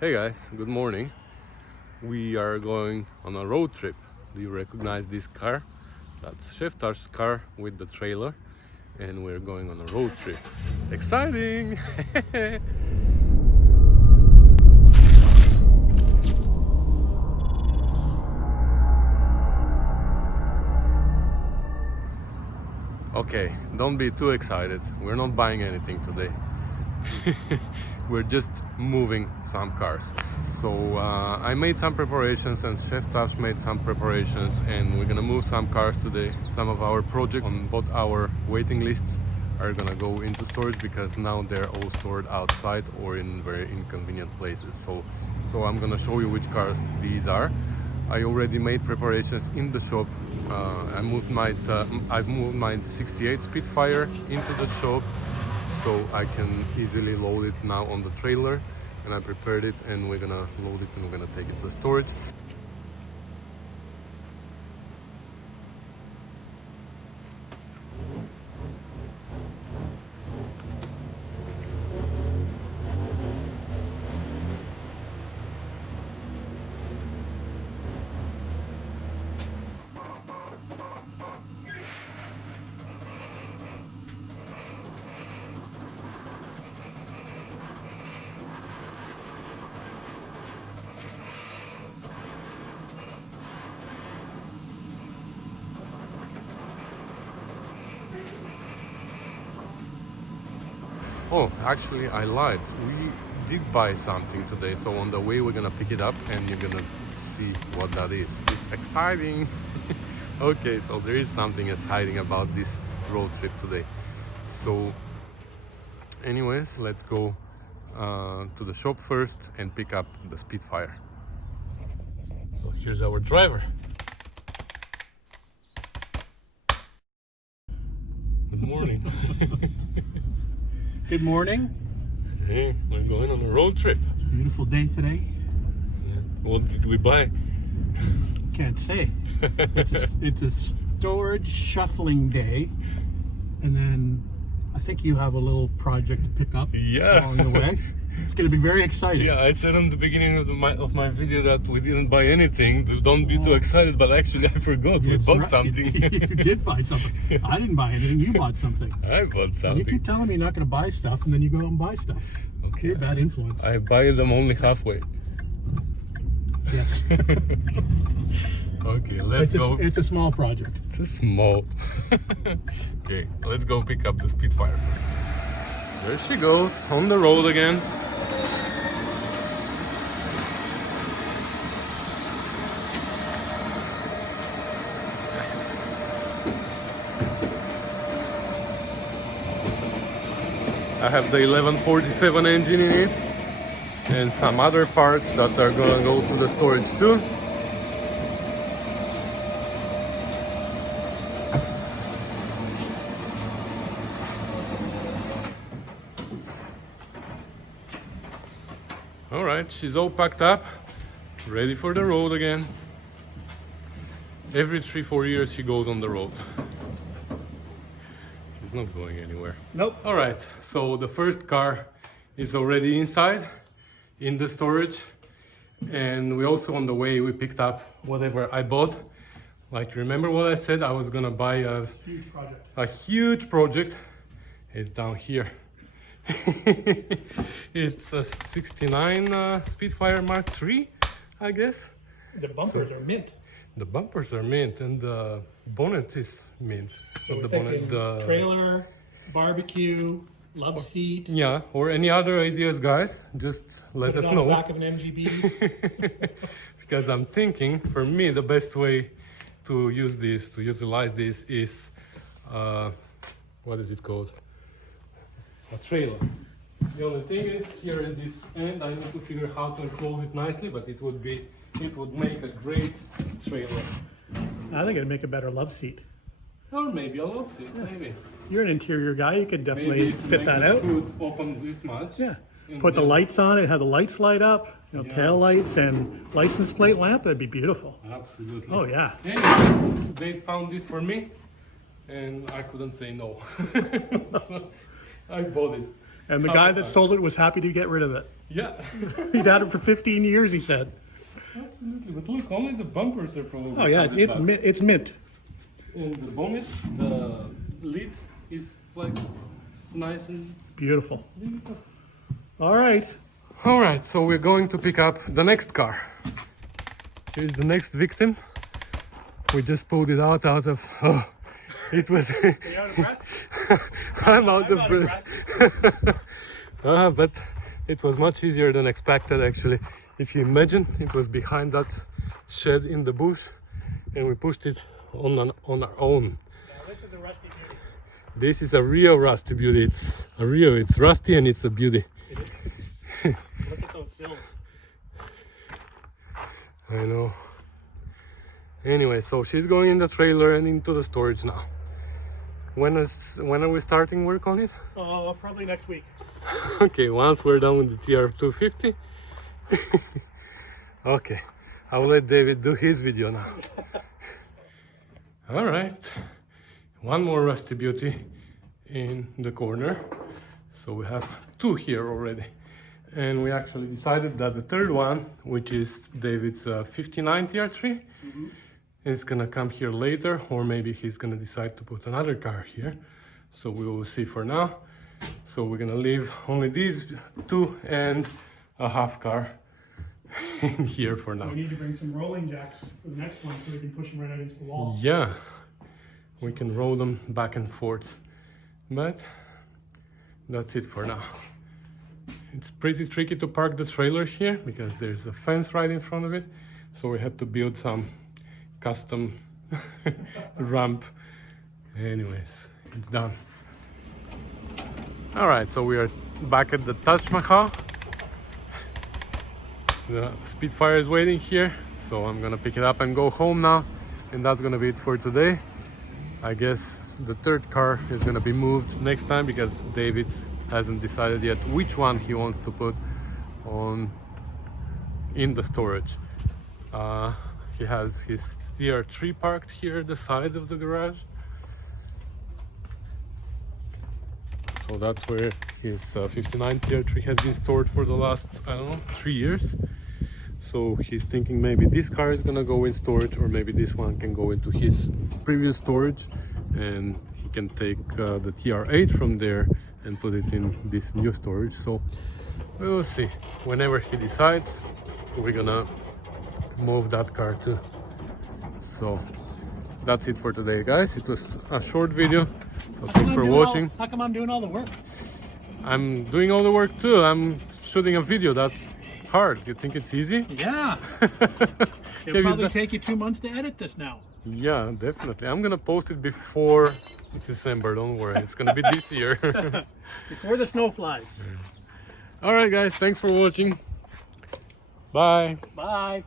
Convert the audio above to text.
Hey guys, good morning. We are going on a road trip. Do you recognize this car? That's Cheftush's car with the trailer, and we're going on a road trip. Exciting! Okay, don't be too excited. We're not buying anything today. We're just moving some cars. So I made some preparations and Cheftush made some preparations, and we're gonna move some cars today. Some of our projects on both our waiting lists are gonna go into storage because now they're all stored outside or in very inconvenient places. So I'm gonna show you which cars these are. I already made preparations in the shop. I've moved my 68 Spitfire into the shop, so I can easily load it now on the trailer, and I prepared it, and we're gonna load it and we're gonna take it to storage. Oh, actually I lied. We did buy something today, so on the way we're gonna pick it up and you're gonna see what that is. It's exciting. Okay, so there is something exciting about this road trip today. So anyways, let's go to the shop first and pick up the Spitfire. So here's our driver. Good morning. Good morning. Hey, we're going on a road trip. It's a beautiful day today. Yeah. What did we buy? Can't say. It's a storage shuffling day, and then I think you have a little project to pick up along the way. It's going to be very exciting. Yeah, I said in the beginning of my video that we didn't buy anything. Don't be too excited, but actually I forgot. We bought something. You did buy something. I didn't buy anything. You bought something. I bought something. You keep telling me you're not going to buy stuff, and then you go out and buy stuff. Okay. You're a bad influence. I buy them only halfway. Yes. Okay, let's go. It's a small project. It's a small. Okay, let's go pick up the Spitfire first. There she goes, on the road again. I have the 1147 engine in it and some other parts that are gonna go to the storage too. Alright, she's all packed up, ready for the road again. Every 3-4 years she goes on the road. She's not going anywhere. Nope. Alright, so the first car is already inside, in the storage. And we also on the way, we picked up whatever I bought. Like, remember what I said? I was gonna buy a Huge project. A huge project. It's down here. It's a 69 Spitfire Mark III, I guess. The bumpers are mint. The bumpers are mint and the bonnet is mint. So we're the thinking trailer, barbecue, love seat. Yeah, or any other ideas, guys, just let us know. Put it on the back of an MGB. Because I'm thinking, for me, the best way to use this, to utilize this is, what is it called? A trailer. The only thing is, here at this end, I need to figure how to enclose it nicely, but it would make a great trailer. I think it'd make a better love seat. Or maybe a love seat, maybe. You're an interior guy. You could definitely Maybe fit that out. Could open this much. Yeah. And Put the then- lights on it, have the lights light up, Yeah. tail lights and license plate lamp. That'd be beautiful. Absolutely. Oh, yeah. Anyways, they found this for me, and I couldn't say no. So I bought it. And the guy that sold it was happy to get rid of it. Yeah. He'd had it for 15 years, he said. Absolutely, but look, only the bumpers are probably. Oh yeah, it's mint. And the bonnet, the lid is like nice and Beautiful. All right. All right, so we're going to pick up the next car. Here's the next victim. We just pulled it out of. Oh, it was. Are you out of breath? I'm out of out of breath. But it was much easier than expected, actually. If you imagine, it was behind that shed in the bush, and we pushed it on our own. Yeah, this is a rusty beauty. This is a real rusty beauty. It's rusty and it's a beauty. It is. Look at those sills. I know. Anyway, so she's going in the trailer and into the storage now. When are we starting work on it? Oh, probably next week. Okay, once we're done with the TR250. Okay, I'll let David do his video now. All right, one more rusty beauty in the corner. So we have two here already. And we actually decided that the third one, which is David's 59 TR3, is gonna come here later, or maybe he's gonna decide to put another car here. So we will see for now. So we're gonna leave only these two and a half car in here for now. We need to bring some rolling jacks for the next one so we can push them right against the wall. Yeah, we can roll them back and forth, but that's it for now. It's pretty tricky to park the trailer here because there's a fence right in front of it, so we had to build some custom ramp. Anyways, it's done. All right, so we are back at the Taj Mahal. The Spitfire is waiting here, so I'm gonna pick it up and go home now, and that's gonna be it for today. I guess the third car is gonna be moved next time because David hasn't decided yet which one he wants to put on in the storage. He has his TR3 parked here at the side of the garage. So that's where his 59 TR3 has been stored for the last, I don't know, 3 years. So he's thinking maybe this car is gonna go in storage, or maybe this one can go into his previous storage, and he can take the TR8 from there and put it in this new storage. So we'll see. Whenever he decides, we're gonna move that car too. So that's it for today, guys. It was a short video, so thanks for watching. How come I'm doing all the work? I'm doing all the work too. I'm shooting a video. That's hard. You think it's easy? Yeah. It'll probably take you 2 months to edit this now. Yeah, definitely. I'm gonna post it before December. Don't worry. It's gonna be this year. Before the snow flies. All right, guys. Thanks for watching. Bye. Bye.